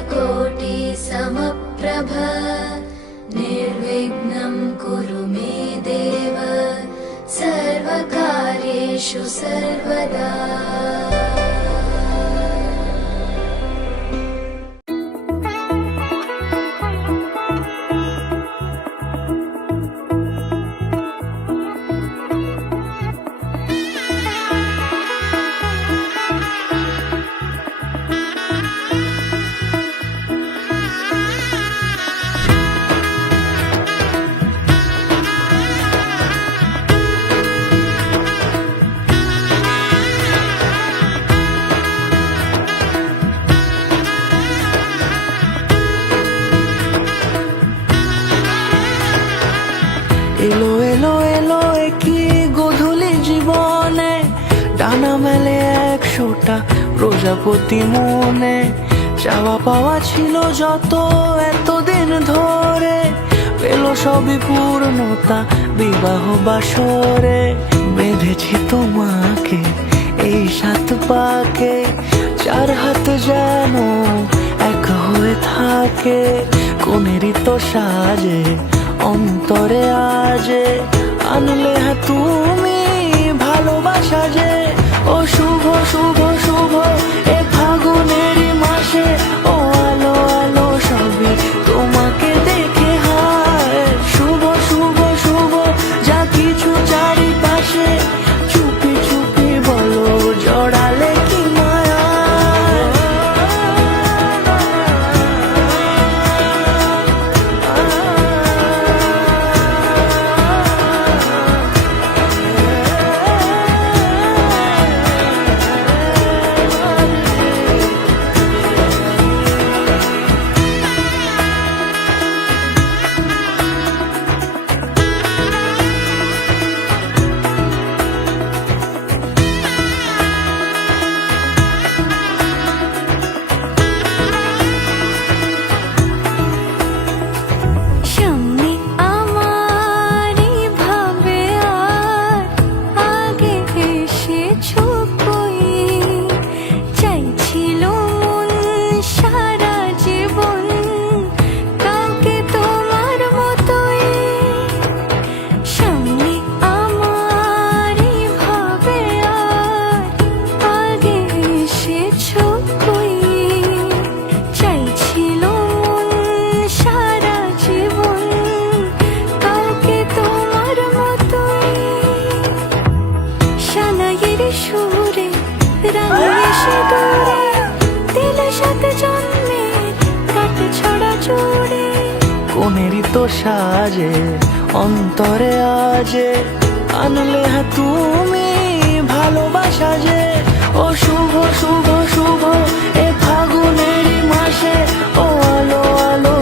सूर्यकोटि समप्रभ निर्विघ्नं कुरु मे देव सर्वकार्येषु सर्वदा। এলো এলো এলো কি গধূলি জীবনে, ডানা মেলে 100টা প্রজাপতি মনে। চাওয়া পাওয়া ছিল যত এতদিন ধরে, পেল সবই পূর্ণতা বিবাহ বাসরে। বেঁধেছি তোমাকে এই 7 পাকে, 4 হাত যেন এক হয়ে থাকে। কোনেরই তো সাজে অন্তরে আজে, আনলে হ্যাঁ তুমি ভালোবাসা যে। ও শুভ শুভ শুভ এ ফাগুনেরই মাসে, ও আলো আলো সবে তোমাকে দেখে হায়। শুভ শুভ শুভ যা কিছু চারিপাশে, চুপি চুপি বলো জড়ালে কি মায়া। কোনেরই তো সাজে অন্তরে আজে, আনলে হ্যাঁ তুমি ভালোবাসা যে। ও শুভ শুভ শুভ এ ফাগুনেরই মাসে, ও আলো আলো